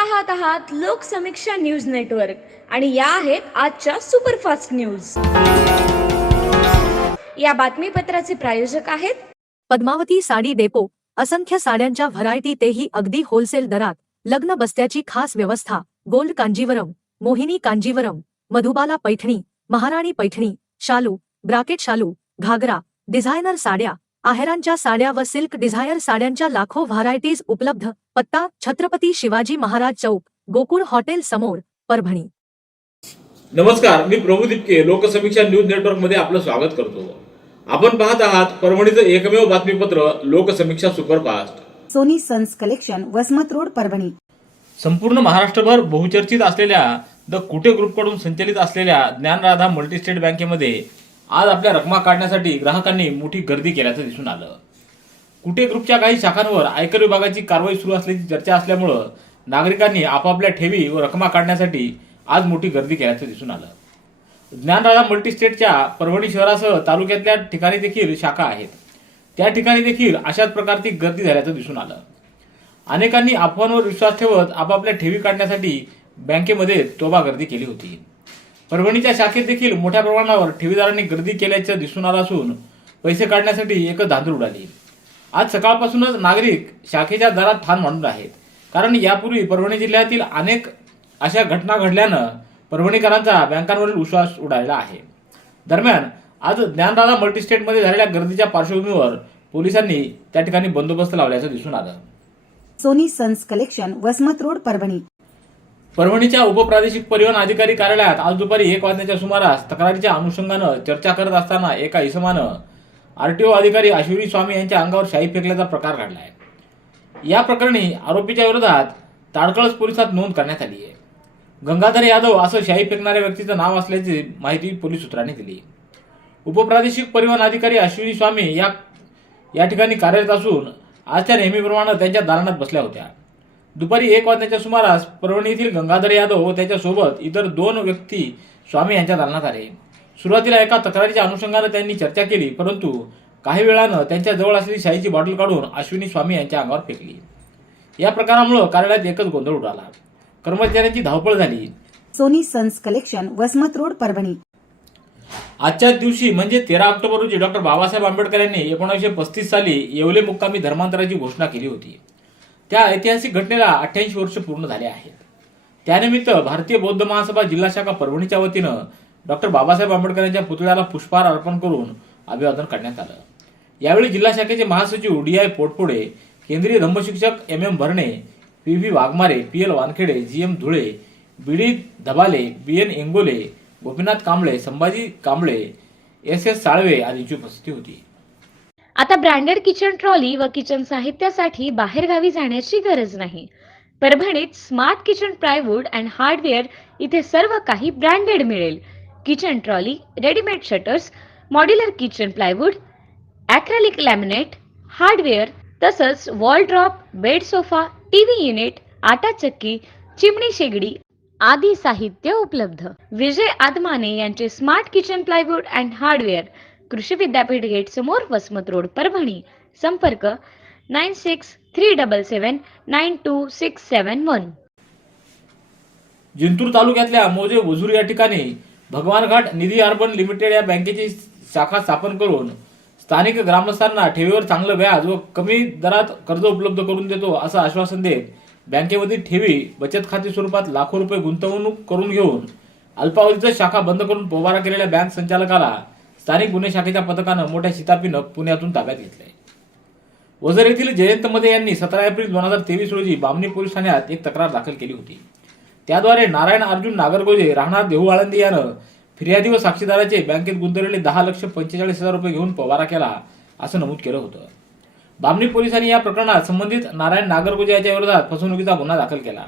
पाहत आहात Loksamiksha news network आणि या आहेत आजच्या सुपरफास्ट न्यूज। या बातमीपत्राचे प्रायोजक आहेत पद्मावती साडी डेपो। असंख्य साड्यांच्या व्हरायटी, तेही अगदी होलसेल दरात। लग्न बस्त्याची खास व्यवस्था। गोल्ड कांजीवरम, मोहिनी कांजीवरम, मधुबाला पैठणी, महाराणी पैठणी, शालू, ब्राकेट शालू, घागरा, डिझायनर साड्या, आहेरांच्या साड्या व सिल्क डिझायर साड्यांच्या लाखो व्हरायटीज उपलब्ध। पत्ता: छत्रपती शिवाजी महाराज चौक, गोकुळ हॉटेल समोर, परभणी। नमस्कार, मी प्रभू दिपके लोकसमीक्षा न्यूज नेटवर्क मध्ये आपलं स्वागत करतो। आपण पाहत आहात परभणीचं एकमेव बातमीपत्र लोकसमीक्षा superfast. Soni sons collection, Vasmat road, Parbhani. संपूर्ण महाराष्ट्रभर बहुचर्चित असलेल्या द कुटे ग्रुपकडून संचालित असलेल्या ज्ञानराधा मल्टीस्टेट बँकेमध्ये आज आपल्या रकमा काढण्यासाठी ग्राहकांनी मोठी गर्दी केल्याचं दिसून आलं। कुटे ग्रुपच्या काही शाखांवर आयकर विभागाची कारवाई सुरू असल्याची चर्चा असल्यामुळे नागरिकांनी आपापल्या ठेवी व रकमा काढण्यासाठी आज मोठी गर्दी केल्याचं दिसून आलं। ज्ञानराधा मल्टीस्टेटच्या परभणी शहरासह तालुक्यातल्या ठिकाणी देखील शाखा आहेत। त्या ठिकाणी देखील अशाच प्रकारची गर्दी झाल्याचं दिसून आलं। अनेकांनी अफवांवर विश्वास ठेवत आपापल्या ठेवी काढण्यासाठी बँकेमध्ये तोबा गर्दी केली होती। परभणीच्या शाखेत देखील मोठ्या प्रमाणावर ठेवीदारांनी गर्दी केल्याचं दिसून आलं असून पैसे काढण्यासाठी एकच धांदूळ उडाली। आज सकाळपासूनच नागरिक शाखेच्या दारात ठाण मांडून आहेत, कारण यापूर्वी परभणी जिल्ह्यातील अनेक अशा घटना घडल्यानं परभणीकरांचा बँकांवरील विश्वास उडालेला आहे। दरम्यान आज ज्ञानराधा मल्टीस्टेटमध्ये झालेल्या गर्दीच्या पार्श्वभूमीवर पोलिसांनी त्या ठिकाणी बंदोबस्त लावल्याचं दिसून आलं। Soni sons collection, Vasmat road, Parbhani. परभणीच्या उपप्रादेशिक परिवहन अधिकारी कार्यालयात आज दुपारी 1 वाजण्याच्या सुमारास तक्रारीच्या अनुषंगानं चर्चा करत असताना एका इसमानं आरटीओ अधिकारी अश्विनी स्वामी यांच्या अंगावर शाई फेकल्याचा प्रकार घडलाय। या प्रकरणी आरोपीच्या विरोधात ताडकळस पोलिसात नोंद करण्यात आली आहे। गंगाधर यादव असं शाई फेकणाऱ्या व्यक्तीचं नाव असल्याची माहिती पोलीस सूत्रांनी दिली। उपप्रादेशिक परिवहन अधिकारी अश्विनी स्वामी या ठिकाणी कार्यरत असून आज त्या नेहमीप्रमाणे त्यांच्या दालनात बसल्या होत्या। दुपारी 1 वाजण्याच्या सुमारास परभणी येथील गंगाधर यादव व त्याच्यासोबत इतर 2 व्यक्ती स्वामी यांच्या दालनात आले। सुरुवातीला एका तक्रारीच्या अनुषंगाने त्यांनी चर्चा केली, परंतु काही वेळानं त्यांच्या जवळ असलेली शाईची बॉटल काढून अश्विनी स्वामी यांच्या अंगावर फेकली। या प्रकारामुळे कार्यालयात एकच गोंधळ उडाला। कर्मचाऱ्यांची धावपळ झाली। Soni sons collection, Vasmat road, Parbhani. आजच्याच दिवशी म्हणजे 13 ऑक्टोबर रोजी डॉक्टर बाबासाहेब आंबेडकर यांनी 1935 साली येवले मुक्कामी धर्मांतराची घोषणा केली होती। त्या ऐतिहासिक घटनेला 88 वर्ष पूर्ण झाले आहेत। त्यानिमित्त भारतीय बौद्ध महासभा जिल्हा शाखा परभणीच्या वतीनं डॉक्टर बाबासाहेब आंबेडकर यांच्या पुतळ्याला पुष्पहार अर्पण करून अभिवादन करण्यात आलं। यावेळी जिल्हा शाखेचे महासचिव DI पोटपुडे, केंद्रीय धम्मशिक्षक MM भरणे, PV Waghmare, PL Wankhede, GM Dhule, BD Dhabale, BN Ingole, Gopinath Kamble, Sambhaji Kamble, SS Salve आदींची उपस्थिती होती। आता ब्रँडेड किचन ट्रॉली व किचन साहित्यासाठी बाहेरगावी जाण्याची गरज नाही। परभणीत smart kitchen plywood and hardware इथे सर्व काही ब्रँडेड मिळेल। Kitchen trolley, readymade shutters, modular kitchen plywood, acrylic laminate, hardware, तसंच wall drop, bed sofa, TV unit, आटा चक्की, चिमणी शेगडी आदी साहित्य उपलब्ध। विजय आदमाने यांचे smart kitchen plywood and hardware, कृषी विद्यापीठ गेट समोर, वसमत रोड, परभणी। संपर्क 9637792671। जिंतूर तालुक्यातल्या मौजे वझूर या ठिकाणी भगवान घाट निधी अर्बन लिमिटेड या बँकेची शाखा स्थापन करून स्थानिक ग्रामस्थांना ठेवीवर चांगलं व्याज व कमी दरात कर्ज उपलब्ध करून देतो असं आश्वासन देत बँकेमधील ठेवी बचत खाते स्वरूपात लाखो रुपये गुंतवणूक करून घेऊन अल्पावधीचं शाखा बंद करून पोबारा केलेल्या बँक संचालकाला स्थानिक गुन्हे शाखेच्या पथकानं मोठ्या शिताफीनं पुण्यातून ताब्यात घेतलंय। वझर येथील जयंत मध्ये यांनी 17 एप्रिल 2023 रोजी बामणी पोलीस ठाण्यात एक तक्रार दाखल केली होती। त्याद्वारे नारायण अर्जुन नागरगोजे राहणार देहू आळंदी यानं फिर्यादी व साक्षीदाराचे बँकेत गुंतवलेले 10,45,000 रुपये घेऊन पोबारा केला असं नमूद केलं होतं। बामणी पोलिसांनी या प्रकरणात संबंधित नारायण नागरगोजे याच्या विरोधात फसवणुकीचा गुन्हा दाखल केला,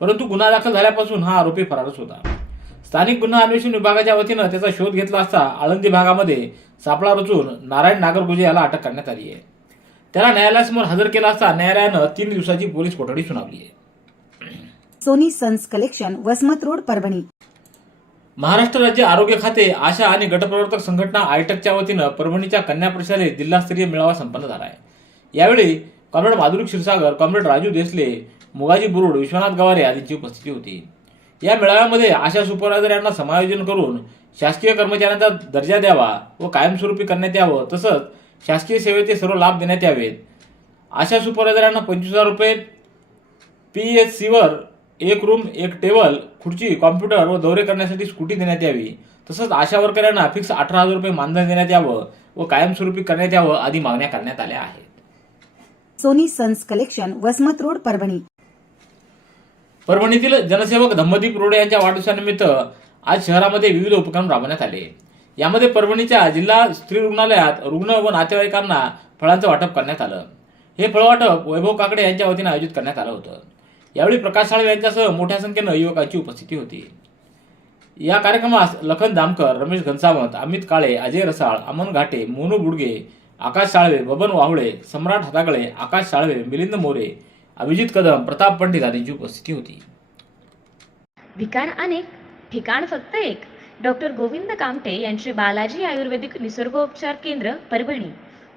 परंतु गुन्हा दाखल झाल्यापासून हा आरोपी फरारच होता। स्थानिक गुन्हा अन्वेषण विभागाच्या वतीनं त्याचा शोध घेतला असता आळंदी भागामध्ये सापळा रचून नारायण नागरगोजे याला अटक करण्यात आली आहे। त्याला न्यायालयासमोर हजर केला असता न्यायालयानं 3 दिवसाची पोलीस कोठडी सुनावली आहे। Sony sons collection, Vasmat road, Parbhani. Maharashtra राज्य आरोग्य खाते, आशा आणि गटप्रवर्तक संघटना आयटकच्या वतीनं परभणीच्या कन्या परिषदेत जिल्हास्तरीय मेळावा संपन्न झाला आहे। यावेळी कॉम्रेड माधुरी क्षीरसागर, कॉम्रेड राजू देसले, मुगाजी बुरुड, विश्वनाथ गवारे आदींची उपस्थिती होती. या मेळाव्यामध्ये आशा सुपरवायझर यांना समायोजन करून शासकीय कर्मचाऱ्यांचा दर्जा द्यावा व कायमस्वरूपी करण्यात यावं, तसंच शासकीय सेवेचे सर्व लाभ देण्यात यावेत. आशा सुपरवायझर यांना 25,000 रुपये PSCवर एक रूम, एक टेबल, खुर्ची, कॉम्प्युटर व दौरे करण्यासाठी स्कूटी देण्यात यावी. तसंच आशा वर्कर यांना फिक्स 18,000 रुपये मानधन देण्यात यावं व कायमस्वरूपी करण्यात यावं आदी मागण्या करण्यात आल्या आहेत. Sony sons collection, Vasmat road, Parbhani. परभणीतील जनसेवक धम्मदीप रोडे यांच्या वाढदिवसानिमित्त आज शहरामध्ये विविध उपक्रम राबवण्यात आले. यामध्ये परभणीच्या जिल्हा स्त्री रुग्णालयात रुग्ण व नातेवाईकांना फळांचं वाटप करण्यात आलं. हे फळवाटप वैभव काकडे यांच्या वतीने आयोजित करण्यात आलं होतं. यावेळी प्रकाश साळवे यांच्यासह मोठ्या संख्येनं युवकांची उपस्थिती होती. या कार्यक्रमास लखन दामकर, रमेश घनसावंत, अमित काळे, अजय रसाळ, अमन घाटे, मोनू बुडगे, आकाश साळवे, बबन वाहुळे, सम्राट हातागळे, आकाश साळवे, मिलिंद मोरे, अभिजित कदम, प्रताप पंडित आदींची उपस्थिती होती. ठिकाण अनेक, ठिकाण फक्त एक. डॉक्टर गोविंद कामटे यांचे बालाजी आयुर्वेदिक निसर्गोपचार केंद्र, परभणी.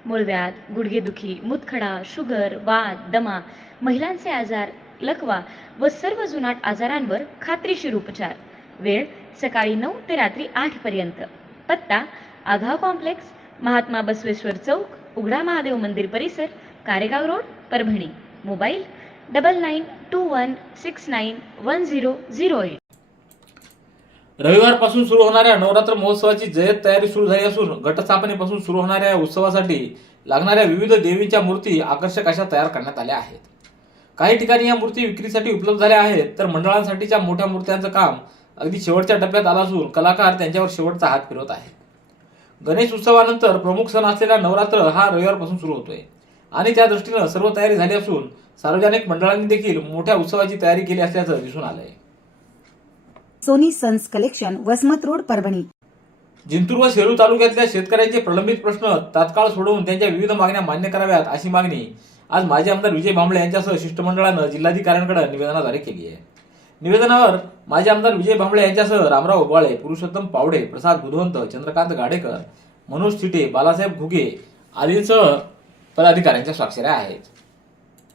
मूळव्याध, गुडघेदुखी, मूतखडा, शुगर, वात, दमा, महिलांचे आजार, लकवा व सर्व जुनाट आजारांवर खात्रीशीर उपचार. वेळ सकाळी 9 ते रात्री 8 पर्यंत. पत्ता आघाव कॉम्प्लेक्स, महात्मा बसवेश्वर चौक, उघडा महादेव मंदिर परिसर, कारेगाव रोड, परभणी. मोबाईल 9921691008. रविवारपासून सुरू होणाऱ्या नवरात्र महोत्सवाची जय्यत तयारी सुरू झाली असून घटस्थापनेपासून सुरू होणाऱ्या उत्सवासाठी लागणाऱ्या विविध देवींच्या मूर्ती आकर्षक अशा तयार करण्यात आल्या आहेत. काही ठिकाणी या मूर्ती विक्रीसाठी उपलब्ध झाल्या आहेत, तर मंडळांसाठीच्या मोठ्या मूर्त्यांचं काम अगदी शेवटच्या टप्प्यात आलं असून कलाकार त्यांच्यावर शेवटचा हात फिरवत आहेत. गणेश उत्सवानंतर प्रमुख सण असलेला नवरात्र हा रविवारपासून सुरू होतोय आणि त्या दृष्टीनं सर्व तयारी झाली असून सार्वजनिक मंडळांनी देखील मोठ्या उत्सवाची तयारी केली असल्याचं दिसून आलंय. Soni sons collection, Vasmat road, Parbhani. Jintur व सेलू तालुक्यातल्या शेतकऱ्यांचे प्रलंबित प्रश्न तात्काळ सोडवून त्यांच्या विविध मागण्या मान्य कराव्यात अशी मागणी आज माजी आमदार विजय भांबळे यांच्यासह शिष्टमंडळानं जिल्हाधिकाऱ्यांकडे निवेदनाद्वारे केली आहे. निवेदनावर माजी आमदार विजय भांबळे यांच्यासह रामराव उबाळे, पुरुषोत्तम पावडे, प्रसाद बुधवंत, चंद्रकांत गाडेकर, मनोज थिटे, बालासाहेब घुगे आदींसह पदाधिकाऱ्यांच्या स्वाक्षऱ्या आहेत.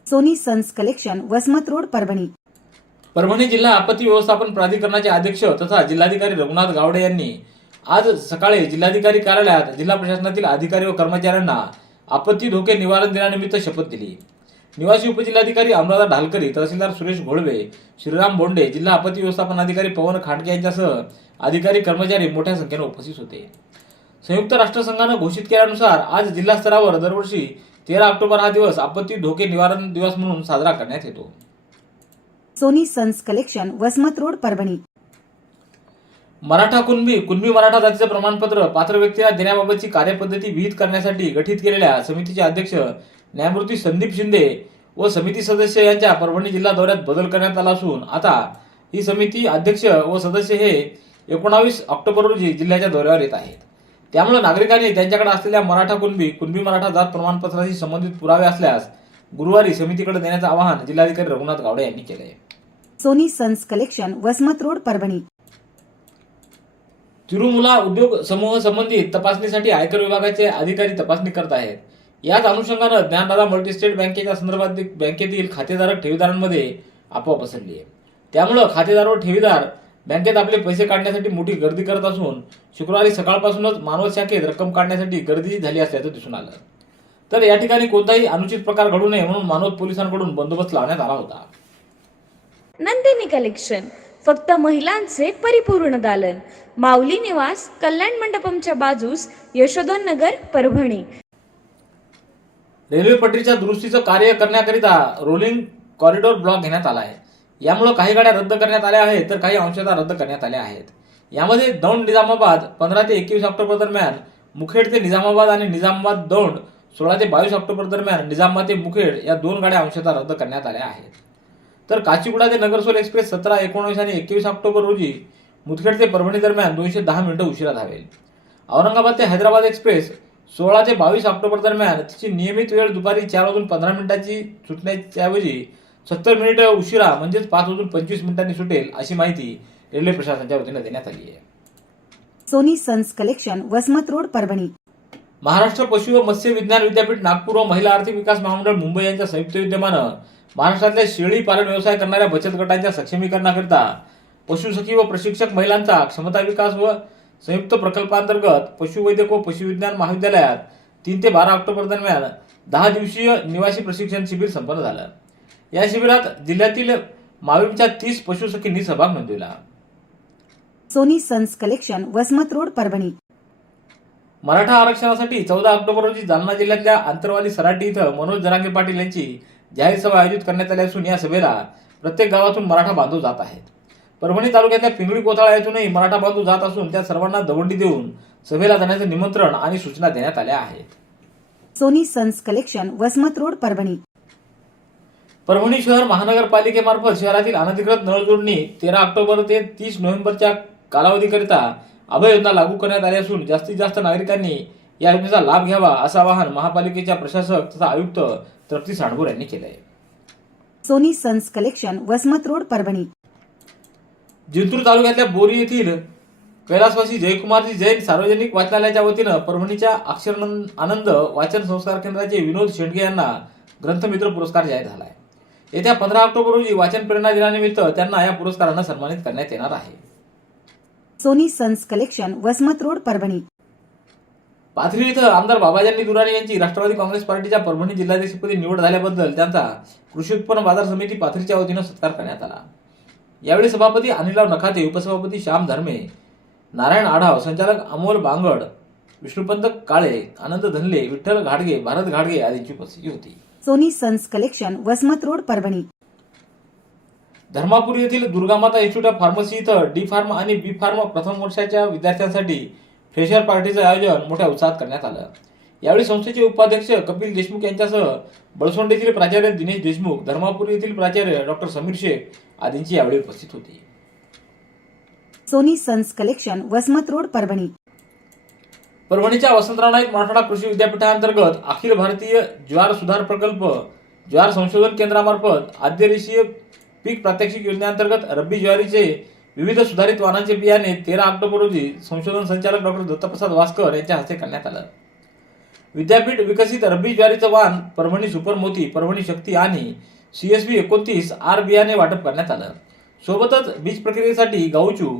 Sony sons collection, Vasmat road, Parbhani. Parbhani जिल्हा आपत्ती व्यवस्थापन प्राधिकरणाचे अध्यक्ष तथा जिल्हाधिकारी रघुनाथ गावडे यांनी आज सकाळी जिल्हाधिकारी कार्यालयात जिल्हा प्रशासनातील अधिकारी व कर्मचाऱ्यांना आपत्ती धोके निवारण दिनानिमित्त शपथ दिली. निवासी उपजिल्हाधिकारी अनुराधा ढालकरी, तहसीलदार सुरेश घोळवे, श्रीराम बोंडे, जिल्हा आपत्ती व्यवस्थापन अधिकारी पवन खाडके यांच्यासह अधिकारी कर्मचारी मोठ्या संख्येने उपस्थित होते. संयुक्त राष्ट्रसंघानं घोषित केल्यानुसार आज जिल्हा स्तरावर दरवर्षी 13 ऑक्टोबर हा दिवस आपत्ती धोके निवारण दिवस म्हणून साजरा करण्यात येतो. Sony sons collection, Vasmat road, Parbhani. Maratha Kunbi Maratha जातीचं प्रमाणपत्र पात्र व्यक्तीला देण्याबाबतची कार्यपद्धती विहित करण्यासाठी गठीत केलेल्या समितीचे अध्यक्ष न्यायमूर्ती संदीप शिंदे व समिती सदस्य यांच्या परभणी जिल्हा दौऱ्यात बदल करण्यात आला असून आता ही समिती अध्यक्ष व सदस्य हे 19 ऑक्टोबर रोजी जिल्ह्याच्या दौऱ्यावर येत आहेत. त्यामुळे नागरिकांनी त्यांच्याकडे असलेल्या मराठा कुणबी मराठा जात प्रमाणपत्राशी संबंधित पुरावे असल्यास गुरुवारी समितीकडे देण्याचं आवाहन जिल्हाधिकारी रघुनाथ गावडे यांनी केलं आहे. Sony sons collection, Vasmat road, Parbhani. Tirumala उद्योग समूह संबंधित तपासणीसाठी आयकर विभागाचे अधिकारी तपासणी करत आहेत. याच अनुषंगानं ज्ञानदादा मल्टीस्टेट बँकेच्या संदर्भात बँकेतील खातेधारक ठेवीदारांमध्ये अफवा पसरली आहे. त्यामुळे खातेदार व ठेवीदार बँकेत आपले पैसे काढण्यासाठी मोठी गर्दी करत असून शुक्रवारी सकाळपासूनच मानवत शाखेत रक्कम काढण्यासाठी गर्दी झाली असल्याचं दिसून आलं. तर या ठिकाणी कोणताही अनुचित प्रकार घडू नये म्हणून मानवत पोलिसांकडून बंदोबस्त लावण्यात आला होता. नंदिनी कलेक्शन, फक्त महिलांचे परिपूर्ण दालन. माऊली निवास, कल्याण मंडपमच्या बाजूस, यशोधन नगर, परभणी. रेल्वे पटरीच्या दुरुस्तीचं कार्य करण्याकरिता रोलिंग कॉरिडॉर ब्लॉक घेण्यात आला आहे. यामुळे काही गाड्या रद्द करण्यात आल्या आहेत तर काही अंशतः रद्द करण्यात आल्या आहेत. यामध्ये दौंड निजामाबाद 15 ते 21 ऑक्टोबर दरम्यान, मुखेड ते निजामाबाद आणि निजामाबाद दौंड 16 ते 22 ऑक्टोबर दरम्यान, निजामाबाद ते मुखेड या 2 गाड्या अंशतः रद्द करण्यात आल्या आहेत. तर काचीगुडा ते नगरसोल एक्सप्रेस 17, 19 आणि 21 ऑक्टोबर रोजी मुदखेड ते परभणी दरम्यान 210 मिनिटं उशिरा धावेल. औरंगाबाद ते हैदराबाद एक्सप्रेस 16 ते 22 ऑक्टोबर दरम्यान तिची नियमित वेळ दुपारी 4:15 सुटण्याच्या ऐवजी 70 मिनिटं उशिरा म्हणजेच 5:25 सुटेल अशी माहिती रेल्वे प्रशासनाच्या वतीने देण्यात आली आहे. Sony sons collection, Vasmat road, Parbhani. Maharashtra पशु व मत्स्य विज्ञान विद्यापीठ नागपूर व महिला आर्थिक विकास महामंडळ मुंबई यांच्या संयुक्त विद्यमानं महाराष्ट्रातल्या शेळी पालन व्यवसाय करणाऱ्या बचत गटांच्या सक्षमीकरणाकरिता पशुसखी व प्रशिक्षक महिलांचा क्षमता विकास व संयुक्त प्रकल्पांतर्गत पशुवैद्यक व पशुविज्ञान महाविद्यालयात 3 ते 12 ऑक्टोबर दरम्यान 10 दिवसीय निवासी प्रशिक्षण शिबिर संपन्न झालं। या शिबिरात जिल्ह्यातील माविमच्या 30 पशुसखींनी सहभाग नोंदविला। Soni sons collection Vasmat road Parbhani. Maratha आरक्षणासाठी 14 ऑक्टोबर रोजी जालना जिल्ह्यातल्या आंतरवाली सराटी इथं मनोज जरांगे पाटील यांची जाहीर सभा आयोजित करण्यात आली असून या सभेला प्रत्येक गावातून मराठा बांधव जात आहेत। परभणी तालुक्यातल्या पिंगळी कोथाळा येथूनही मराठा बांधव जात असून त्या सर्वांना दवंडी देऊन सभेला जाण्याचे निमंत्रण आणि सूचना देण्यात आल्या आहेत। Sony sons collection Vasmat road Parbhani. Parbhani शहर महानगरपालिकेमार्फत शहरातील अनधिकृत नळ जोडणी 13 ऑक्टोबर ते 30 नोव्हेंबरच्या कालावधीकरिता अभय योजना लागू करण्यात आली असून जास्तीत जास्त नागरिकांनी या योजनेचा लाभ घ्यावा असं आवाहन महापालिकेच्या प्रशासक तथा आयुक्त तृप्ती सांडभोर यांनी केलं आहे। Sony sons collection Vasmat road Parbhani. Jintur तालुक्यातल्या बोरी येथील कैलासवासी जयकुमारजी जैन सार्वजनिक वाचनालयाच्या वतीनं परभणीच्या अक्षर आनंद वाचन संस्कार केंद्राचे विनोद शेंडगे यांना ग्रंथमित्र पुरस्कार जाहीर झाला आहे। येत्या 15 ऑक्टोबर रोजी वाचन प्रेरणा दिनानिमित्त त्यांना या पुरस्कारानं सन्मानित करण्यात येणार आहे। Sony sons collection Vasmat road Parbhani. Pathri इथं आमदार बाबाजानी दुराणी यांची राष्ट्रवादी काँग्रेस पार्टीच्या परभणी जिल्हाध्यक्षपदी निवड झाल्याबद्दल त्यांचा कृषी उत्पन्न बाजार समिती पाथरीच्या वतीनं सत्कार करण्यात आला। यावेळी सभापती अनिलराव नखाते, उपसभापती श्याम धर्मे, नारायण आढाव, संचालक अमोल बांगड, विष्णुपंत काळे, आनंद धनले, विठ्ठल घाडगे, भारत घाडगे आदींची उपस्थिती होती। Sony sons collection Vasmat road Parbhani. Dharmapur येथील दुर्गामाता इन्स्टिट्यूट ऑफ फार्मसी इथं डी फार्म आणि बी फार्म प्रथम वर्षाच्या विद्यार्थ्यांसाठी फ्रेशर पार्टीचं आयोजन मोठ्या उत्साहात करण्यात आलं। यावेळी संस्थेचे उपाध्यक्ष कपिल देशमुख यांच्यासह बळसोंड येथील प्राचार्य दिनेश देशमुख, धर्मापूर येथील प्राचार्य डॉक्टर समीर शेख आदींची यावेळी उपस्थित होती। Sony sons collection Vasmat road Parbhani. परभणीच्या वसंतराव नाईक मराठवाडा कृषी विद्यापीठांतर्गत अखिल भारतीय ज्वार सुधार प्रकल्प ज्वार संशोधन केंद्रामार्फत आद्यदेशीय पीक प्रात्यक्षिक योजनेअंतर्गत रब्बी ज्वारीचे विविध सुधारित वाणांचे बियाणे 13 ऑक्टोबर रोजी संशोधन संचालक डॉक्टर दत्तप्रसाद वास्कर यांच्या हस्ते करण्यात आलं। विद्यापीठ विकसित रब्बी ज्वारीचं वाण परभणी सुपर मोती, परभणी शक्ती आणि CSB 29 आर बियाणे वाटप करण्यात आलं। सोबतच बीज प्रक्रियेसाठी गाऊचू,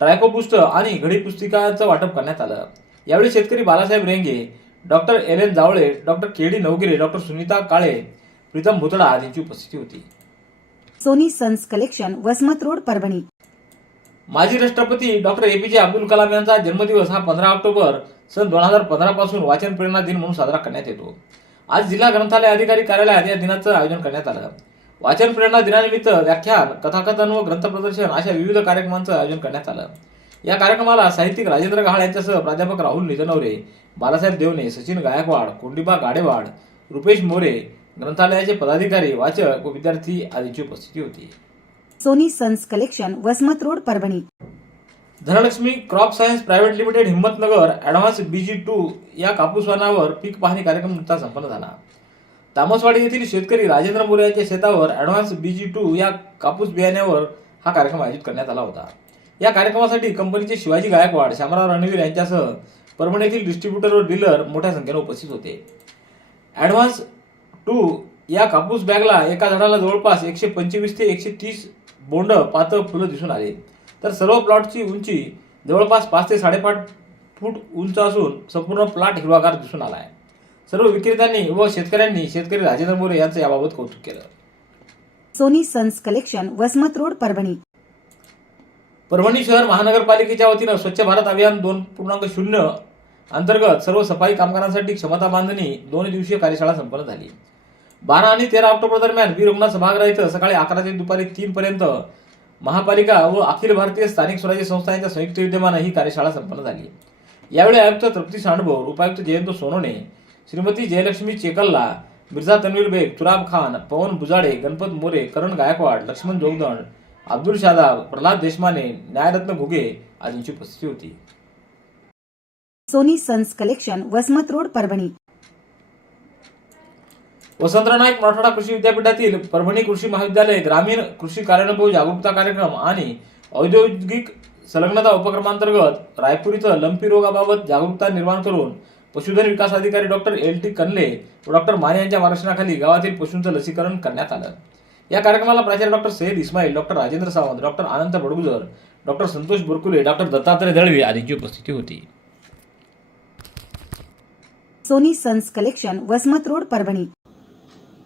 ट्रायकोबुस्ट आणि घडी पुस्तिकाचं वाटप करण्यात आलं। यावेळी शेतकरी Balasaheb Renge, doctor L Jawale, doctor KD Navgire, doctor Sunita Kale, Pritam Bhutada आदींची उपस्थिती होती। Sony sons collection Vasmat road Parbhani. माजी राष्ट्रपती डॉक्टर APJ अब्दुल कलाम यांचा जन्मदिवस हा 15 ऑक्टोबर सन 2015 पासून वाचन प्रेरणा दिन म्हणून साजरा करण्यात येतो। आज जिल्हा ग्रंथालय अधिकारी कार्यालयात या दिनाचं आयोजन करण्यात आलं। वाचन प्रेरणा दिनानिमित्त व्याख्यान, कथाकथन व ग्रंथ प्रदर्शन अशा विविध कार्यक्रमांचं आयोजन करण्यात आलं। या कार्यक्रमाला साहित्यिक राजेंद्र गहाळ यांच्यासह प्राध्यापक राहुल नितनवरे, बालासाहेब देवणे, सचिन गायकवाड, कोंडिबा गाडेवाड, रुपेश मोरे, ग्रंथालयाचे पदाधिकारी, वाचक व विद्यार्थी आदींची उपस्थिती होती। Sony sons collection Vasmat road Parbhani. Dhanlaxmi crop science private limited Himmatnagar advance BG2 या कापूस वाणावर पीक पाहणी कार्यक्रम नुकताच संपन्न झाला। तामसवाडी येथील शेतकरी राजेंद्र मोरे यांच्या शेतावर ॲडव्हान्स BG2 या कापूस बियाण्यावर हा कार्यक्रम आयोजित करण्यात आला होता। या कार्यक्रमासाठी कंपनीचे शिवाजी गायकवाड, शामराव रणवीर यांच्यासह परभणी येथील डिस्ट्रीब्युटर व डीलर मोठ्या संख्येने उपस्थित होते। ॲडव्हान्स 2 या कापूस बॅगला एका झाडाला जवळपास 125 ते 130 बोंड पातळ फुलं दिसून आली, तर सर्व प्लॉटची उंची जवळपास 5 ते 5.5 फूट उंच असून संपूर्ण प्लॉट हिरवागार दिसून आला आहे। सर्व विक्रेत्यांनी व शेतकऱ्यांनी शेतकरी राजेंद्र मोरे यांचं याबाबत कौतुक केलं। Soni sons collection Vasmat road Parbhani. Parbhani शहर महानगरपालिकेच्या वतीनं स्वच्छ भारत अभियान 2.0 अंतर्गत सर्व सफाई कामगारांसाठी क्षमता बांधणी 2 दिवसीय कार्यशाळा संपन्न झाली। 12 आणि 13 ऑक्टोबर दरम्यान वीर रघुनाथ सभागृह इथं सकाळी 11 ते दुपारी 3 पर्यंत महापालिका व अखिल भारतीय स्थानिक स्वराज्य संस्था यांच्या संयुक्त विद्यमानं ही कार्यशाळा संपन्न झाली। यावेळी आयुक्त तृप्ती सांडभोर, उपायुक्त जयंत सोनोने, श्रीमती जयलक्ष्मी चेकल्ला, मिर्झा तन्वीर बेग, तुराब खान, पवन बुजाडे, गणपत मोरे, करण गायकवाड, लक्ष्मण जोगदंड, अब्दुल शादाब, प्रल्हाद देशमाने, न्यायरत्न घुगे आदींची उपस्थिती होती। Sony sons collection Vasmat road Parbhani. Vasantrao Naik Marathwada कृषी विद्यापीठातील परभणी कृषी महाविद्यालय ग्रामीण कृषी कार्यानुभव जागरूकता कार्यक्रम आणि औद्योगिक संलग्नता उपक्रमांतर्गत रायपूर इथं लंपी रोगाबाबत जागरूकता निर्माण करून पशुधन विकास अधिकारी डॉक्टर LT कनले व डॉक्टर माने यांच्या मार्गदर्शनाखाली गावातील पशूंचं लसीकरण करण्यात आलं। या कार्यक्रमाला प्राचार्य doctor Sayyad Ismail, doctor Rajendra Sawant, doctor Anant Badgujar, doctor Santosh Burkule, doctor Dattatray Dalve आदींची उपस्थिती होती। Sony sons collection, Vasmat road, Parbhani.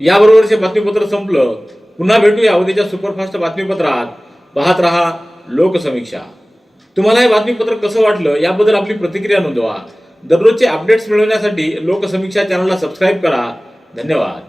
याबरोबरचे बातमीपत्र संपलं। पुन्हा भेटूया उद्याच्या सुपरफास्ट बातमीपत्रात। पाहत रहा लोकसमीक्षा। तुम्हाला हे बातमीपत्र कसं वाटलं याबद्दल आपली प्रतिक्रिया नोंदवा। दररोजचे अपडेट्स मिळवण्यासाठी लोकसमीक्षा चॅनलला सबस्क्राईब करा। धन्यवाद।